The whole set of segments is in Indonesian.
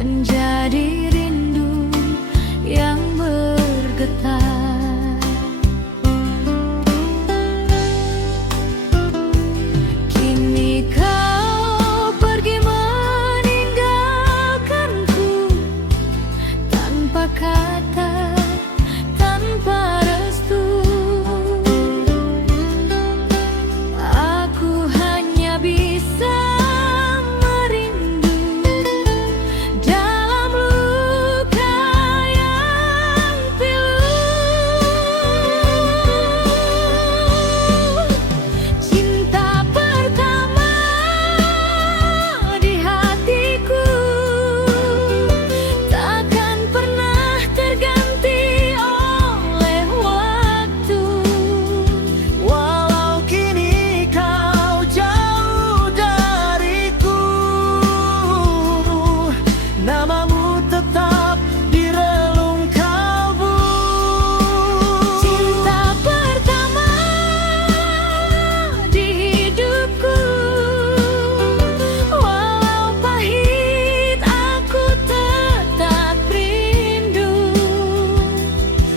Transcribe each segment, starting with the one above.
menjadi rindu yang bergetar. Kini kau pergi meninggalkanku tanpa kata, tanpa restu. Aku hanya bisa merindu dalam luka yang pilu. Cinta pertama di hatiku takkan pernah terganti oleh waktu. Walau kini kau jauh dariku, namamu tetap di relung kalbu. Cinta pertama di hidupku, walau pahit aku tetap rindu.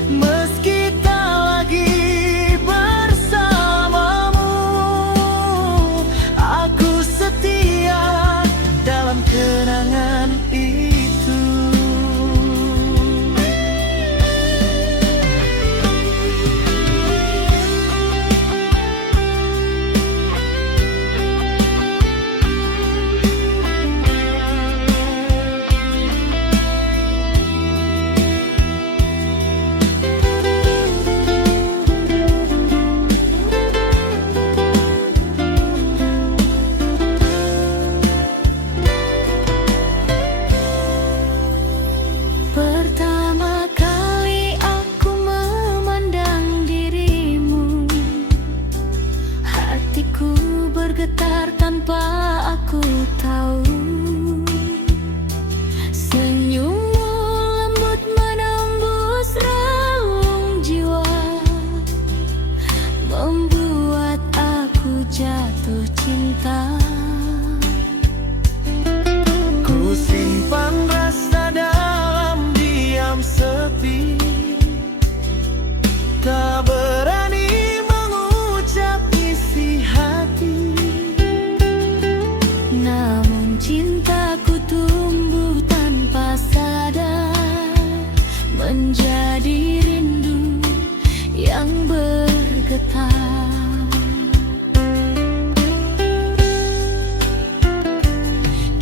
Meski tak lagi bersamamu, aku setia dalam kenangan itu. Pertama kali aku memandang dirimu, hatiku bergetar tanpa aku tahu. Senyummu lembut menembus relung jiwa, membuat aku jatuh cinta. Ku simpan rasa dalam diam sepi, tak berani mengucap isi hati. Namun cintaku tumbuh tanpa sadar, menjadi rindu yang bergetar.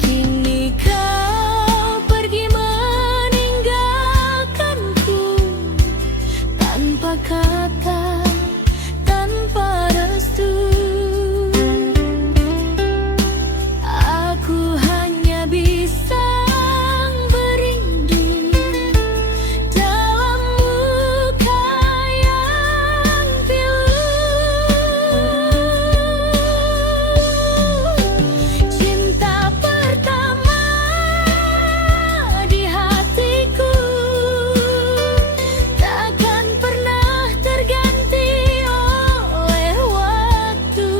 Kini kau pergi meninggalkanku tanpa kata, tanpa restu. Aku hanya bisa merindu dalam luka yang pilu. Cinta pertama di hatiku takkan pernah terganti oleh waktu.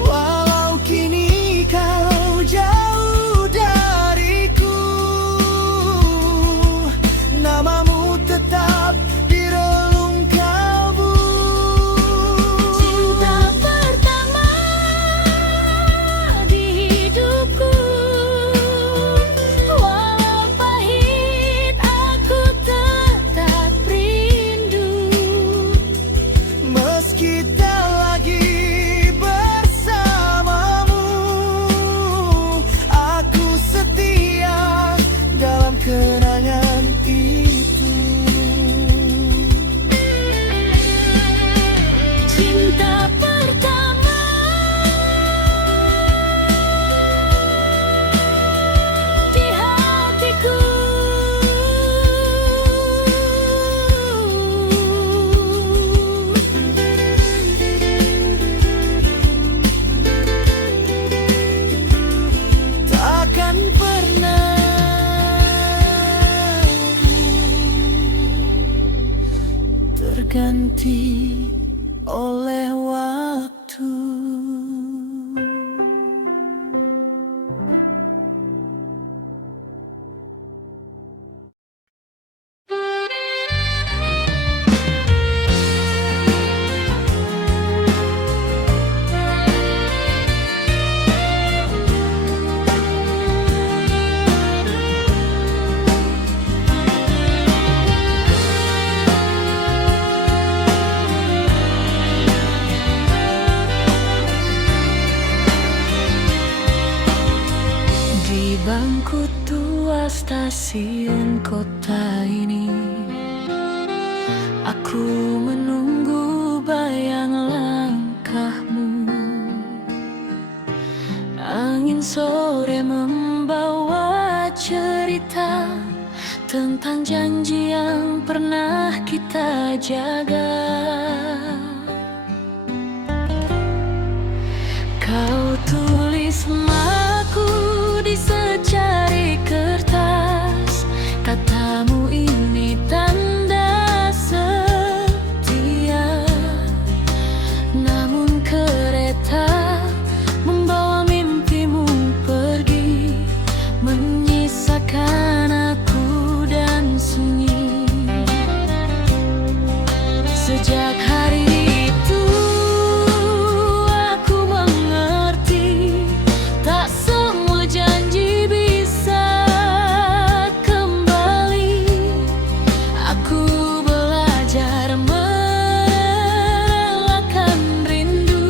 Walau kini kau jauh dariku, namamu tetap di relung kalbu. Cinta pertama di hidupku, walau pahit aku tetap rindu. Meski tak lagi bersamamu, aku setia dalam kenangan itu. Cinta pertama di hatiku. Takkan pernah terganti oleh waktu. stasiun kota ini. Aku menunggu bayang langkahmu. Angin sore membawa cerita tentang janji yang pernah kita jaga. Kau tulis namaku di secari kertas. Katamu ini tanda setia. Namun kereta membawa mimpimu pergi, menyisakan aku dan sunyi. Sejak hari itu aku mengerti, tak semua janji bisa kembali. Aku belajar merelakan rindu,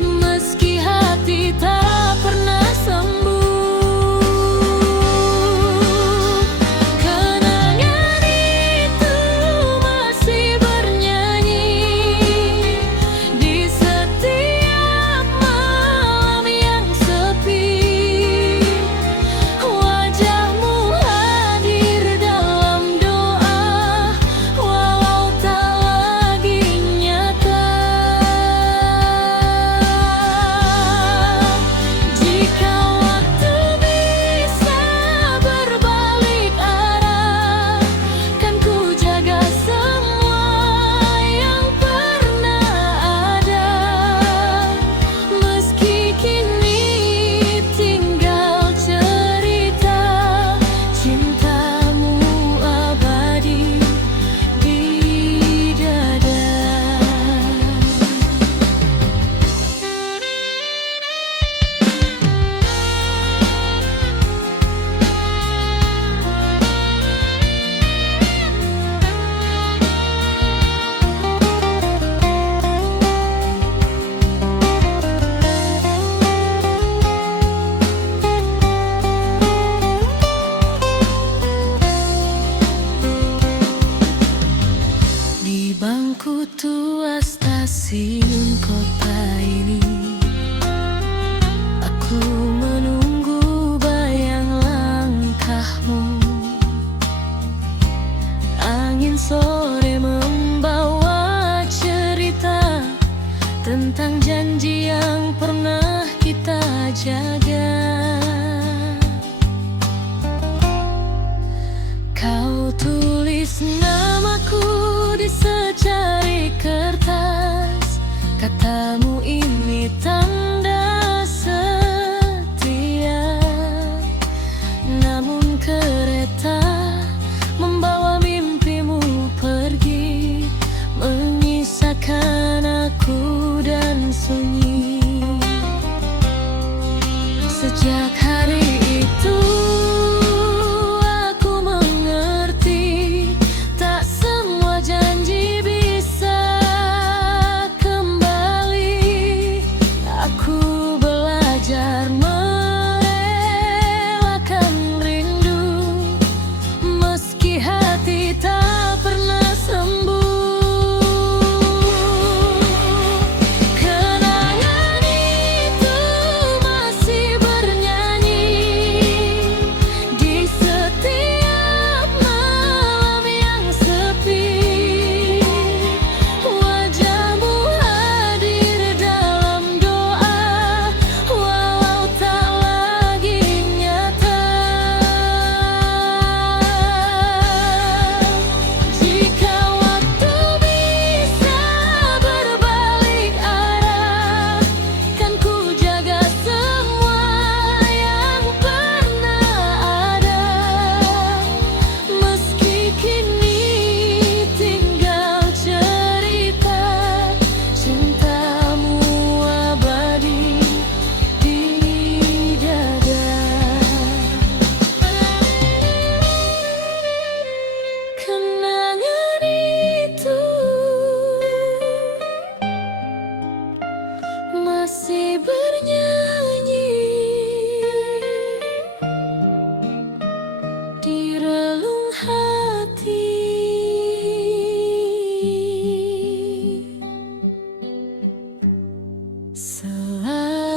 meski hati tak pernah sembuh. Kenangan itu masih bernyanyi di setiap malam yang sepi. Wajahmu hadir dalam doa, walau tak lagi nyata. Jika waktu bisa berbalik arah, kan ku jaga semua yang pernah ada. Meski kini tinggal cerita, cintamu abadi di dada. Di bangku tua stasiun kota ini, aku menunggu bayang langkahmu. Angin sore membawa cerita tentang janji yang pernah kita jaga. Kau tulis namaku di secari kertas. Katamu ini tanda setia. Namun kereta membawa mimpimu pergi, di relung hati. Selamanya.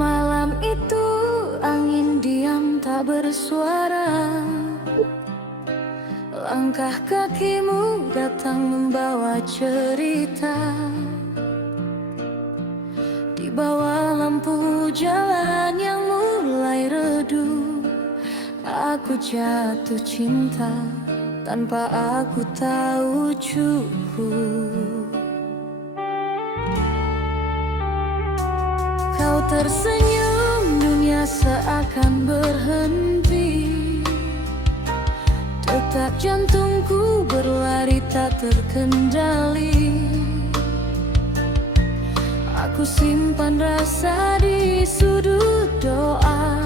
Malam itu angin diam tak bersuara. Langkah kakimu datang membawa cerita. Di bawah lampu jalan yang mulai redup, aku jatuh cinta tanpa aku tahu cukup. Kau tersenyum, dunia seakan berhenti. Detak jantungku berlari tak terkendali. Aku simpan rasa di sudut doa,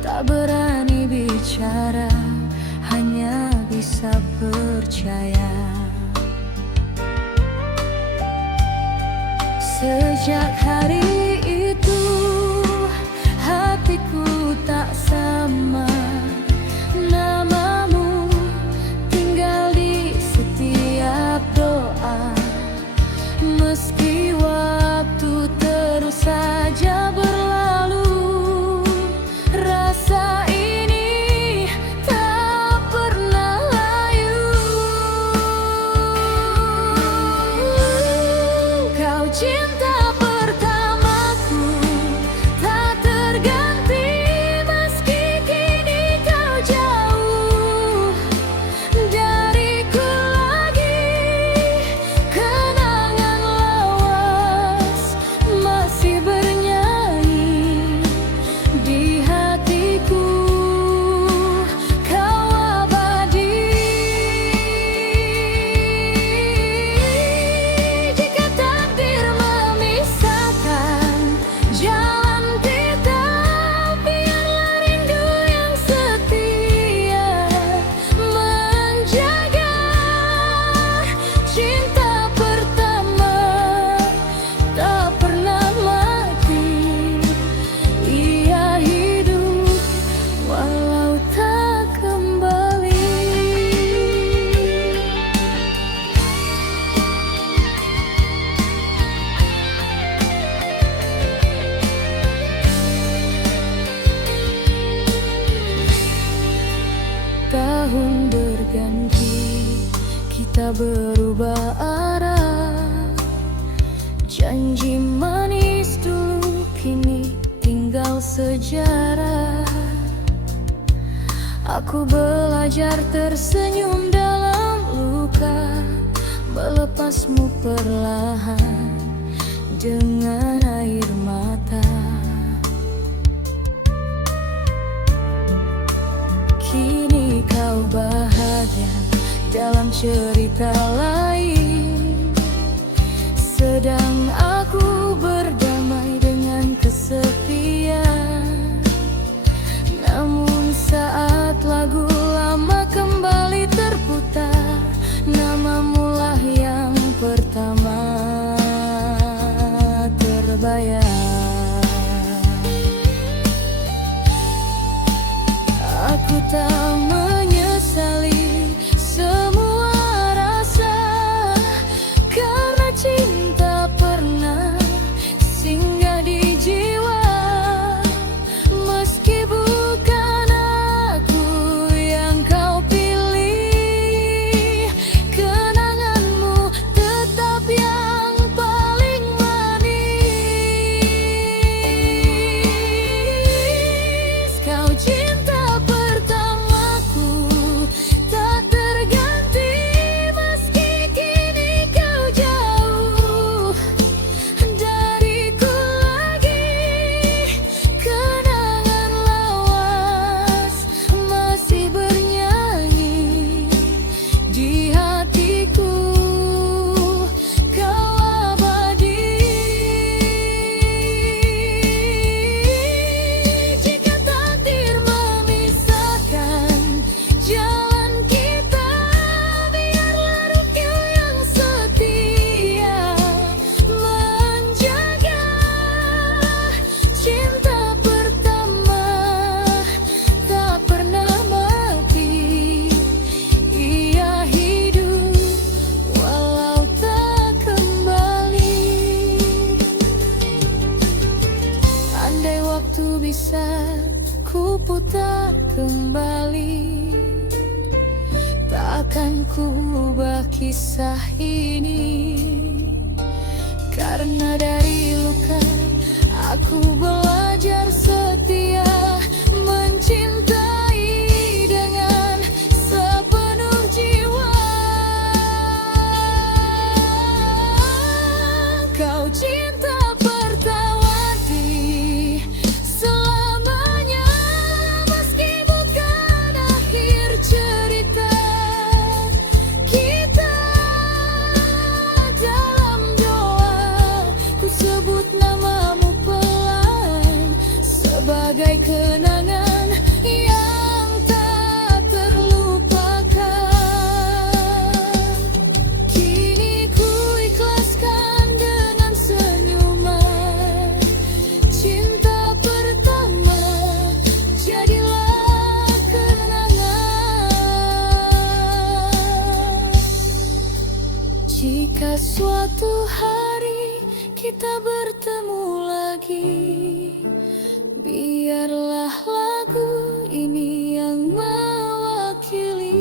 tak berani bicara, hanya bisa percaya. Sejak hari itu hatiku tak sama. Namamu tinggal di setiap doa. Meski waktu terus saja berlalu, rasa ini tak pernah layu. Kau cinta pertamaku, tak terganti meski kini kau jauh dariku lagi. Kenangan lawas masih bernyanyi di hatiku. Kau abadi. Jika takdir memisahkan jalan kita, biarlah rindu yang setia menjaga. Cinta pertama tak pernah mati, ia hidup walau tak kembali. Tahun berganti, kita berubah arah. Janji manis dulu kini tinggal sejarah. Aku belajar tersenyum dalam luka, melepasmu perlahan dengan air mata. Kini kau bahagia dalam cerita lain, sedang aku berdamai dengan kesepian. Namun saat lagu lama kembali terputar, namamu lah yang pertama terbayang. Aku tak menyesali semua rasa, karena cinta pernah singgah di jiwa. Meski bukan aku yang kau pilih, kenanganmu tetap yang paling manis. Kau cinta pertama waktu bisa ku putar kembali, takkan ku ubah kisah ini. Karena dari luka aku belajar setia, mencintai dengan sepenuh jiwa. Kau cinta pertawati selamanya, meski bukan akhir cerita kita. Dalam doa ku sebut namamu pelan, sebagai kenangan yang tak terlupakan. Kini ku ikhlaskan dengan senyuman, cinta pertama jadilah kenangan. Jika suatu hari kita bertemu lagi, biarlah lagu ini yang mewakili.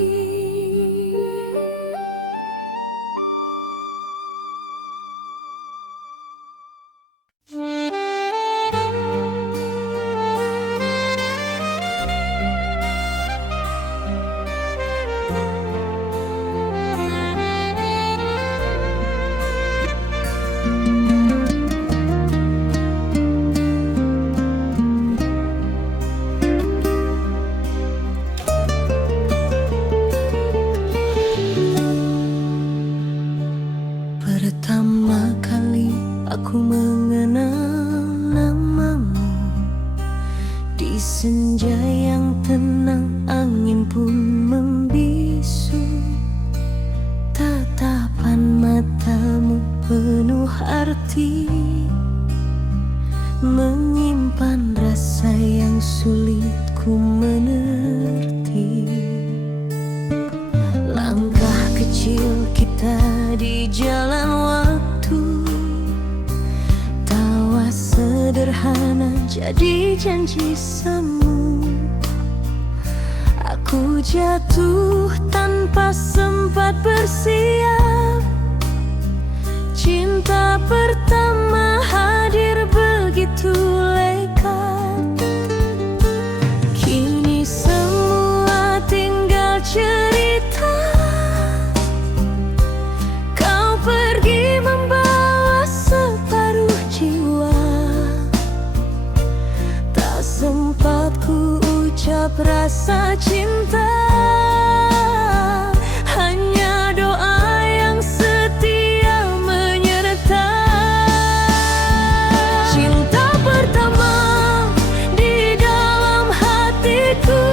Pertama kali aku mengenal namamu, di senja yang tenang angin pun membisu. Tatapan matamu penuh arti, menyimpan rasa yang sulit ku mengerti. Langkah kecil kita di jalan waktu, tawa sederhana jadi janji semu. Aku jatuh tanpa sempat bersiap, cinta pertama hadir begitu lekat. Kini semua tinggal cerita, kau pergi membawa separuh jiwa. Tak sempat ku ucap rasa cinta, hanya doa yang setia menyertai. Cinta pertama di dalam hatiku,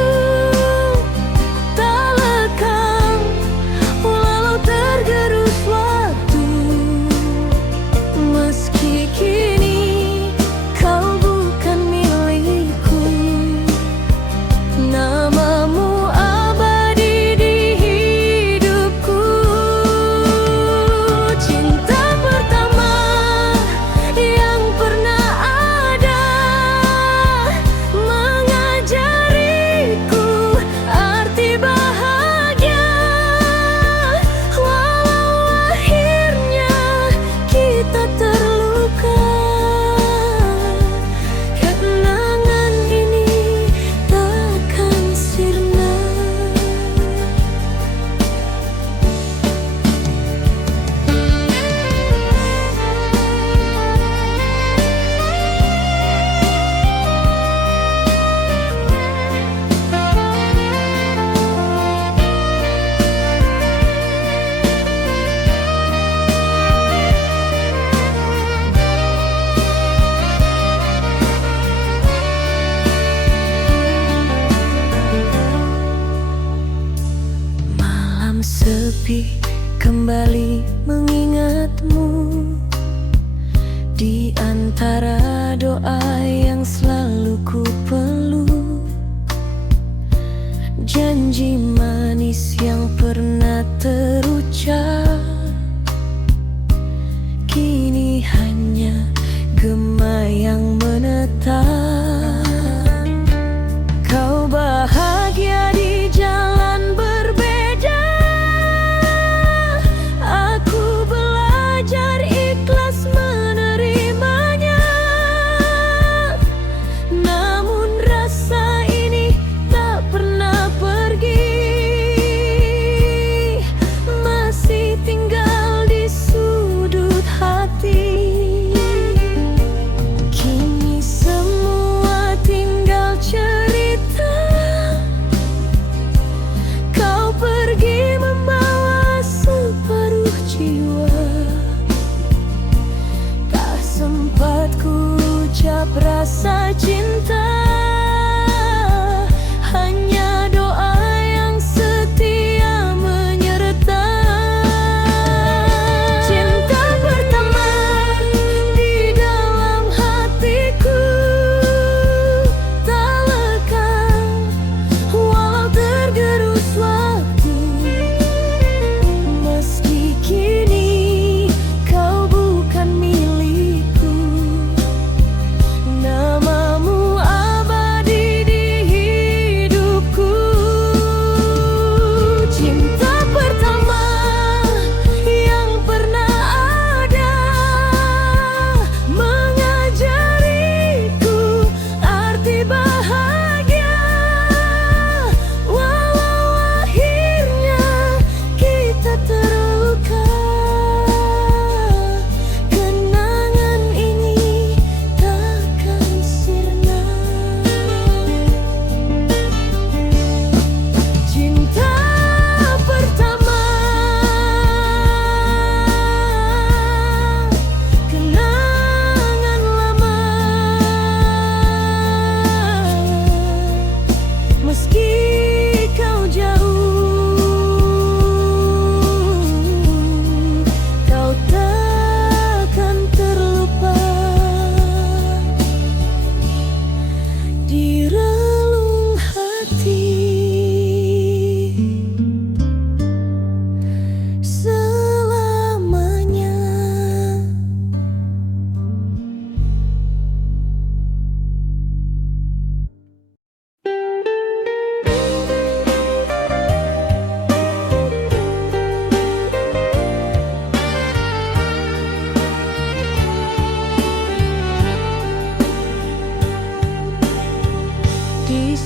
tak lekang walau tergerus waktu. Meski kini kau bukan milikku, namamu abadi di hidupku. Cinta pertama yang pernah ada, mengajariku arti bahagia. Walau akhirnya kita terluka, kenangan ini takkan sirna. Malam sepi kembali mengingatmu, di antara doa yang selalu ku peluk. Janji manis yang pernah terucap, kini hanya gema yang menetap.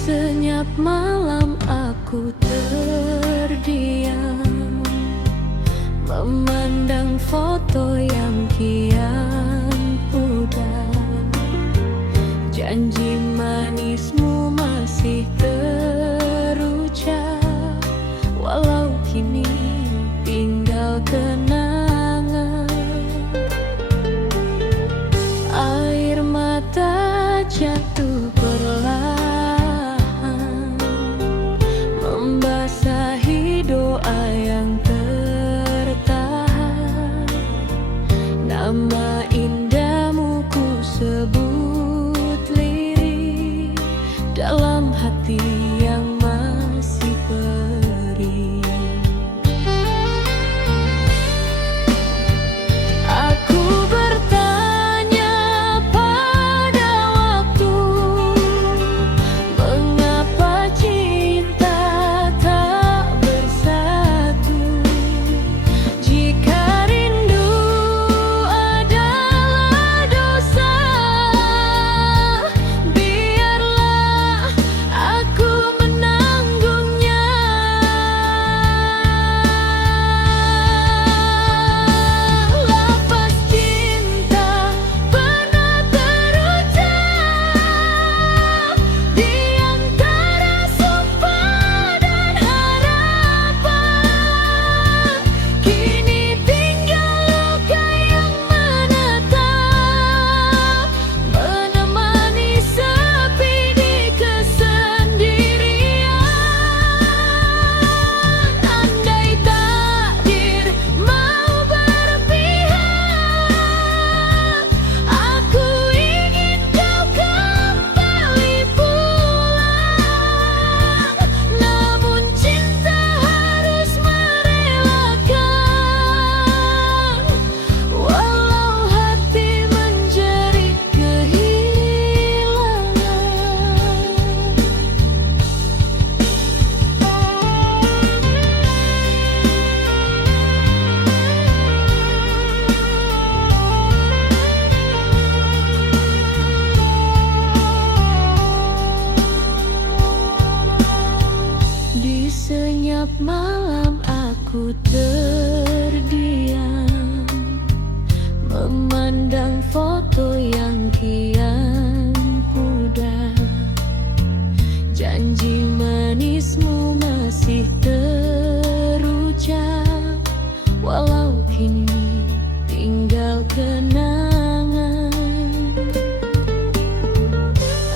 senyap malam aku terdiam, memandang foto yang kian pudar. Janji manismu masih terucap, walau kini tinggal kenangan. Air mata jatuh perlahan, membasahi doa yang tertahan. Nama indahmu ku sebut lirih dalam hati yang masih perih. Aku bertanya pada waktu, mengapa cinta tak bersatu? Jika rindu adalah dosa, biarlah aku menanggungnya. Lafaz cinta pernah terucap di antara sumpah dan harapan. Kini tinggal luka yang menetap, menemani sepi di kesendirian. Andai takdir mau berpihak, aku ingin kau kembali pulang. Namun cinta harus merelakan, walau hati menjerit kehilangan. Di senyap malam aku terdiam, memandang foto yang kian pudar. Janji manismu masih terucap, walau kini tinggal kenangan.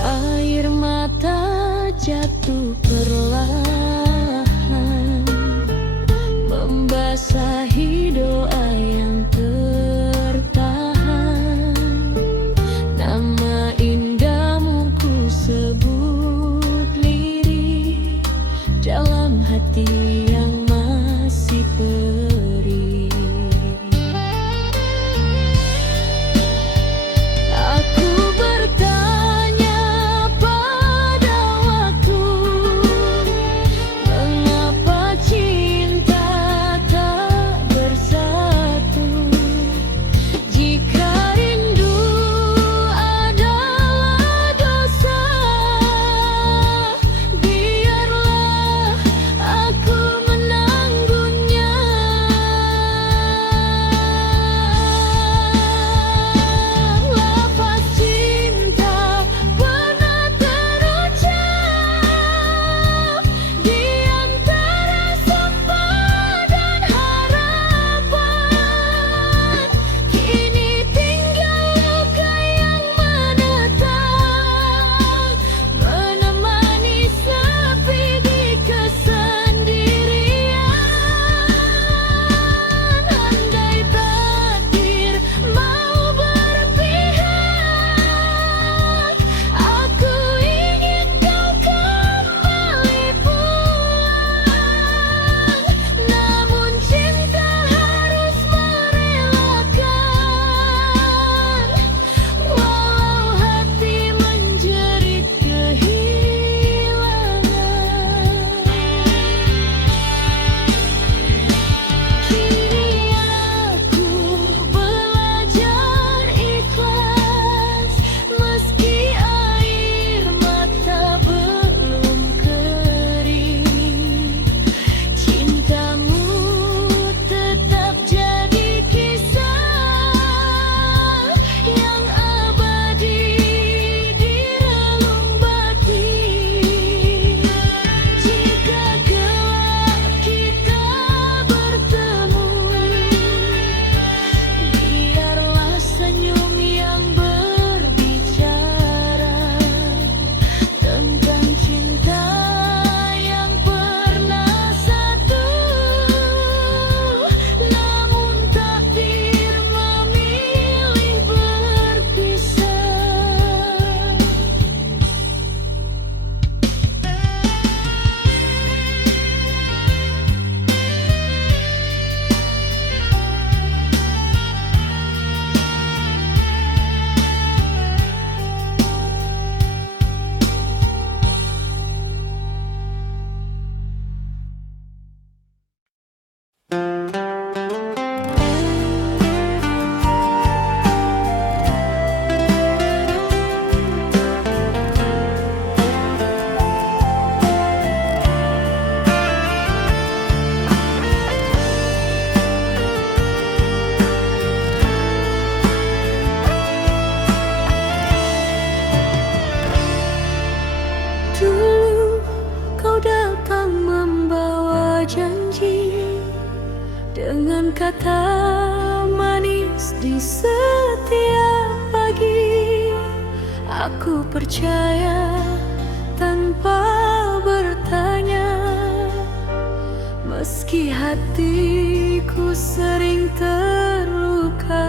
Air mata jatuh perlahan, membasahi doa yang tertahan. Nama indahmu ku sebut lirih dalam hati yang masih perih. Aku bertanya pada waktu, dengan kata manis di setiap pagi. Aku percaya tanpa bertanya, meski hatiku sering terluka.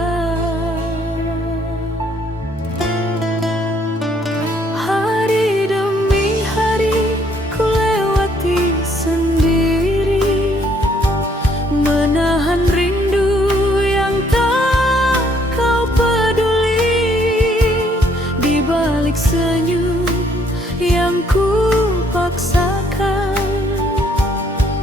Hari demi hari ku lewati sendiri, menahan rindu yang tak kau peduli. Di balik senyum yang ku paksakan,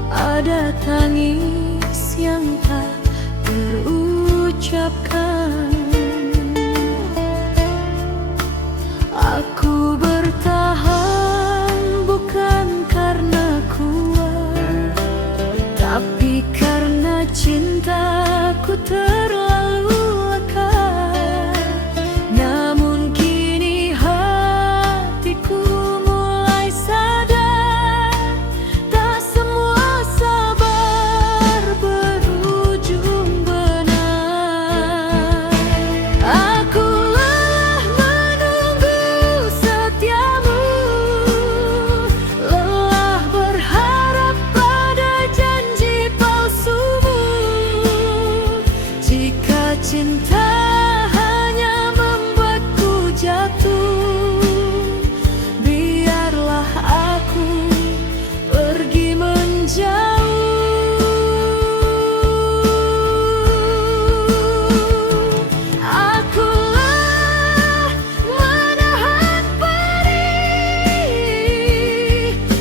ada tangis yang tak terucapkan. Aku bertahan bukan karena kuat, tapi karena cintaku terlalu lekat. Namun kini hatiku mulai sadar, tak semua sabar berujung benar. Aku lelah menunggu setiamu, lelah berharap pada janji palsumu. Jika cinta hanya membuatku jatuh, biarlah aku pergi menjauh. Aku lelah menahan perih,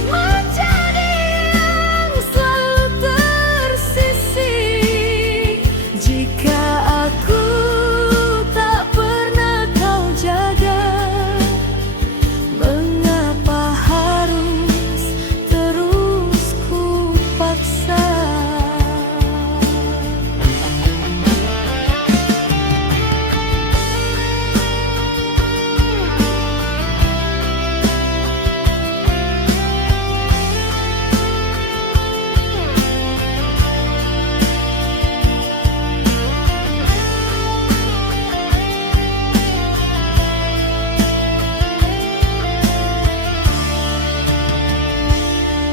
menjadi yang selalu tersisih. Jika aku tak pernah kau jaga, mengapa harus terus ku paksa?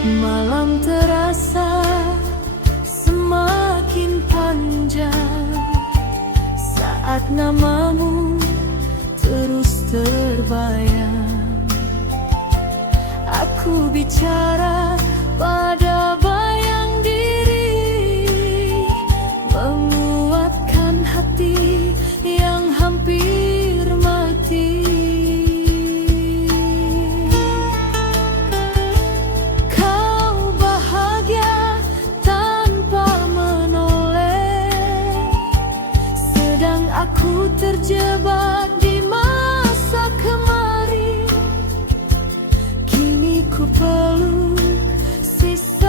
Malam terasa semakin panjang saat namamu terus terbayang. Aku bicara pada bayang diri, menguatkan hati yang hampir mati. Kau bahagia tanpa menoleh, sedang aku terjebak di masa kemarin. Kini ku peluk sisa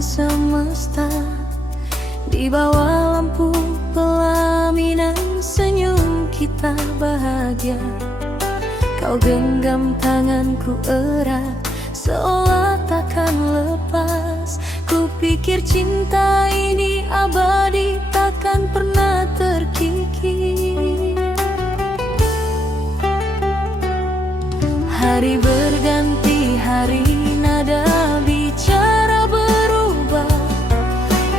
hadapan semesta, di bawah lampu pelaminan senyum kita bahagia. Kau genggam tanganku erat, seolah takkan lepas. Ku pikir cinta ini abadi, takkan pernah terkikis. Hari berganti hari, nada bicara berubah.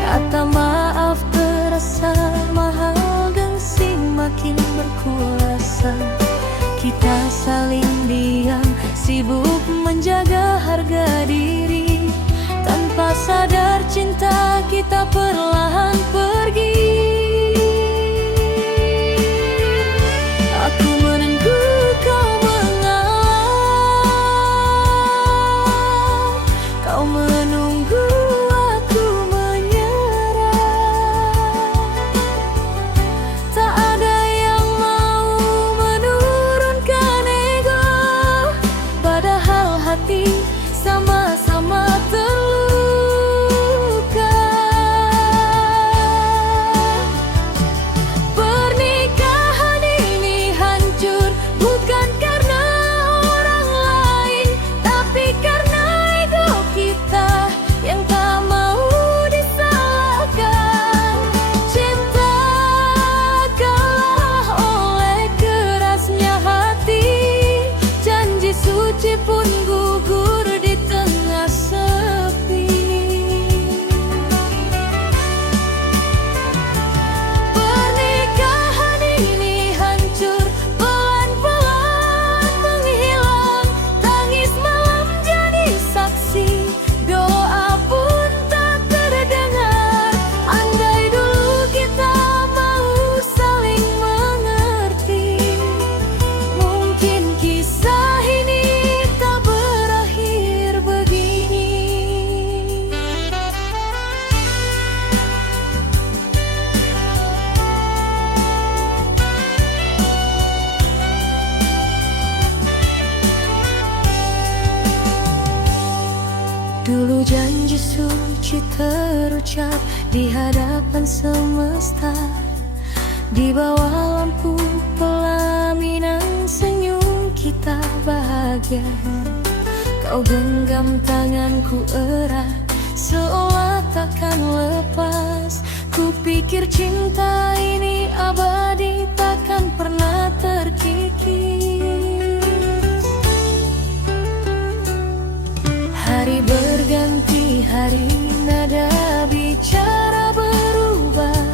Kata maaf terasa mahal, gengsi makin berkuasa. Kita saling diam, sibuk menjaga harga diri. Tanpa sadar cinta kita perlahan pergi. Aku menunggu kau mengalah, kau menunggu aku menyerah. Tak ada yang mau menurunkan ego, padahal hati sama-sama terluka. Pernikahan ini hancur bukan karena orang lain, tapi karena ego kita yang tak mau disalahkan. Cinta kalah oleh kerasnya hati, janji suci pun gugur di tengah sepi. Pernikahan ini hancur, pelan-pelan menghilang. Tangis malam jadi saksi, doa pun tak terdengar. Andai dulu kita mau saling mengerti, mungkin kisah ini tak berakhir begini. Dulu janji suci terucap di hadapan semesta, di bawah lampu pelaminan senyum kita bahagia. Kau genggam tanganku erat, seolah takkan lepas. Ku pikir cinta ini abadi, takkan pernah terkikis. Hari berganti hari, nada bicara berubah.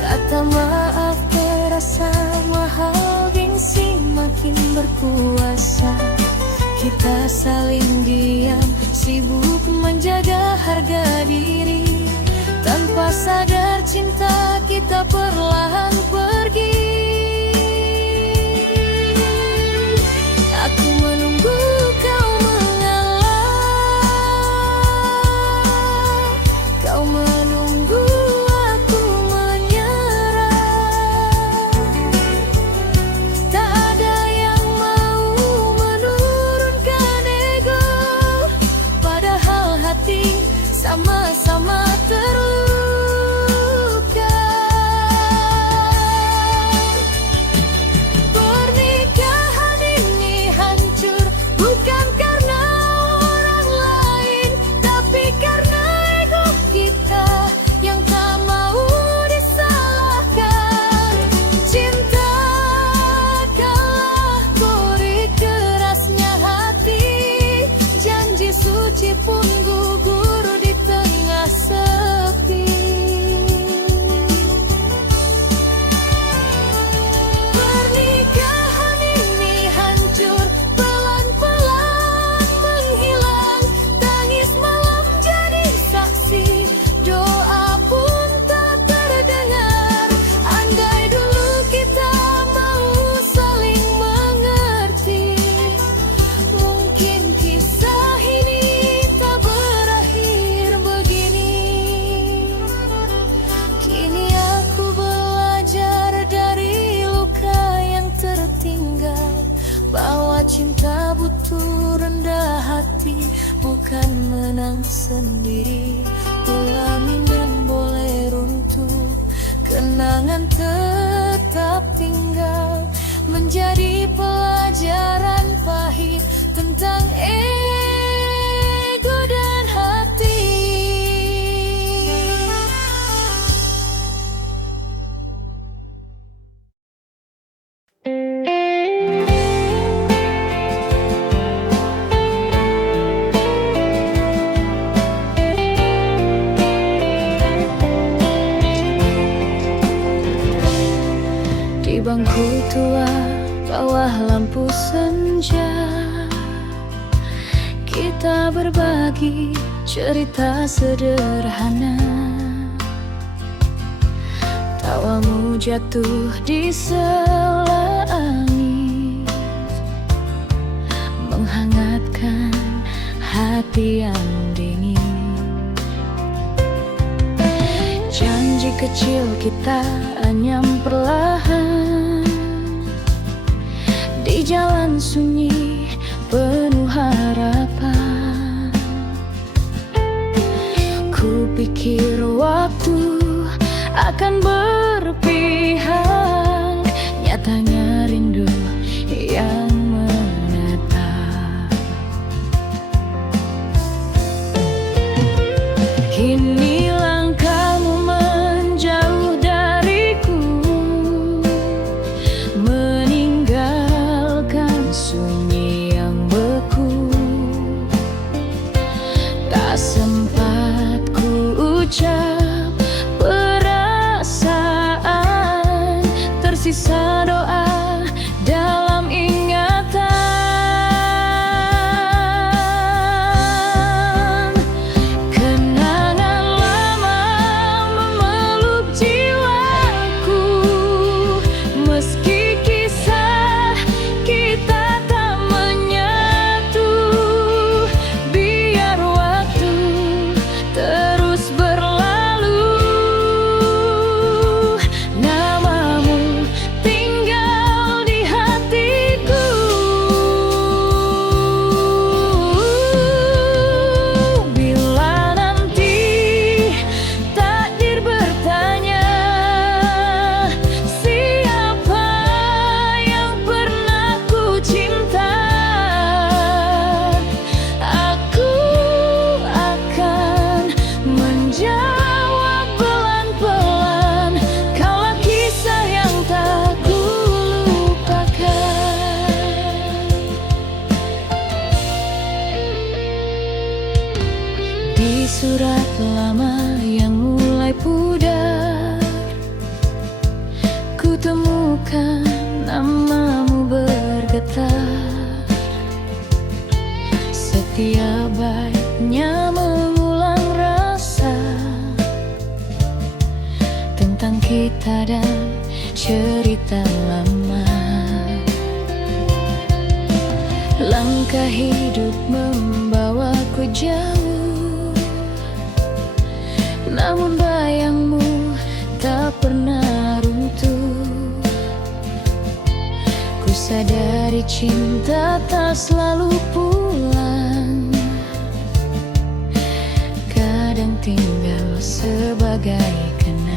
Kata maaf terasa mahal, gengsi makin berkuasa. Kita saling diam, sibuk menjaga harga diri. Tanpa sadar cinta kita perlahan pergi. Aku menunggu kau mengalah, kau menunggu aku menyerah. Tak ada yang mau menurunkan ego, padahal hati sama-sama terluka. Pernikahan ini hancur bukan karena orang lain, tapi karena ego kita yang tak mau disalahkan. Cinta kalah gurih kerasnya hati, janji suci pun gugur di tengah sepi. Pernikahan ini hancur, pelan-pelan menghilang. Tangis malam jadi saksi, doa pun tak terdengar. Andai dulu kita mau saling mengerti, mungkin kisah ini tak berakhir begini. Kini aku belajar dari luka yang tertinggal, bahwa cinta butuh rendah hati, bukan menang sendiri. Ulangin dan boleh runtuh, kenangan tetap tinggal, menjadi pelajaran pahit tentang ego dan hati. Di bangku tua, bawah lampu senja, kita berbagi cerita sederhana. Tawamu jatuh di sela angin, menghangatkan hati yang dingin. Janji kecil kita anyam perlahan di jalan sunyi penuh harapan. Ku pikir waktu akan berpihak, nyatanya rindu yang menetap. Kini langkahmu menjauh dariku, meninggalkan sunyi yang beku. Tak sempat ku ucap perasaan, tersisa doa dalam ingatan. Kenangan lama memeluk jiwaku, meski kisah kita tak menyatu. Biar waktu terus berlalu, namamu tinggal di hatiku. Bila nanti takdir bertanya, siapa yang pernah ku cinta, aku akan menjawab pelan-pelan, kaulah kisah yang tak ku lupakan. Di surat lama yang mulai pudar, ku temukan namamu bergetar. Setiap baitnya mengulang rasa tentang kita dan cerita lama. Langkah hidup membawaku jauh, namun bayangmu tak pernah runtuh. Ku sadari cinta tak selalu pulang, kadang tinggal sebagai kenang.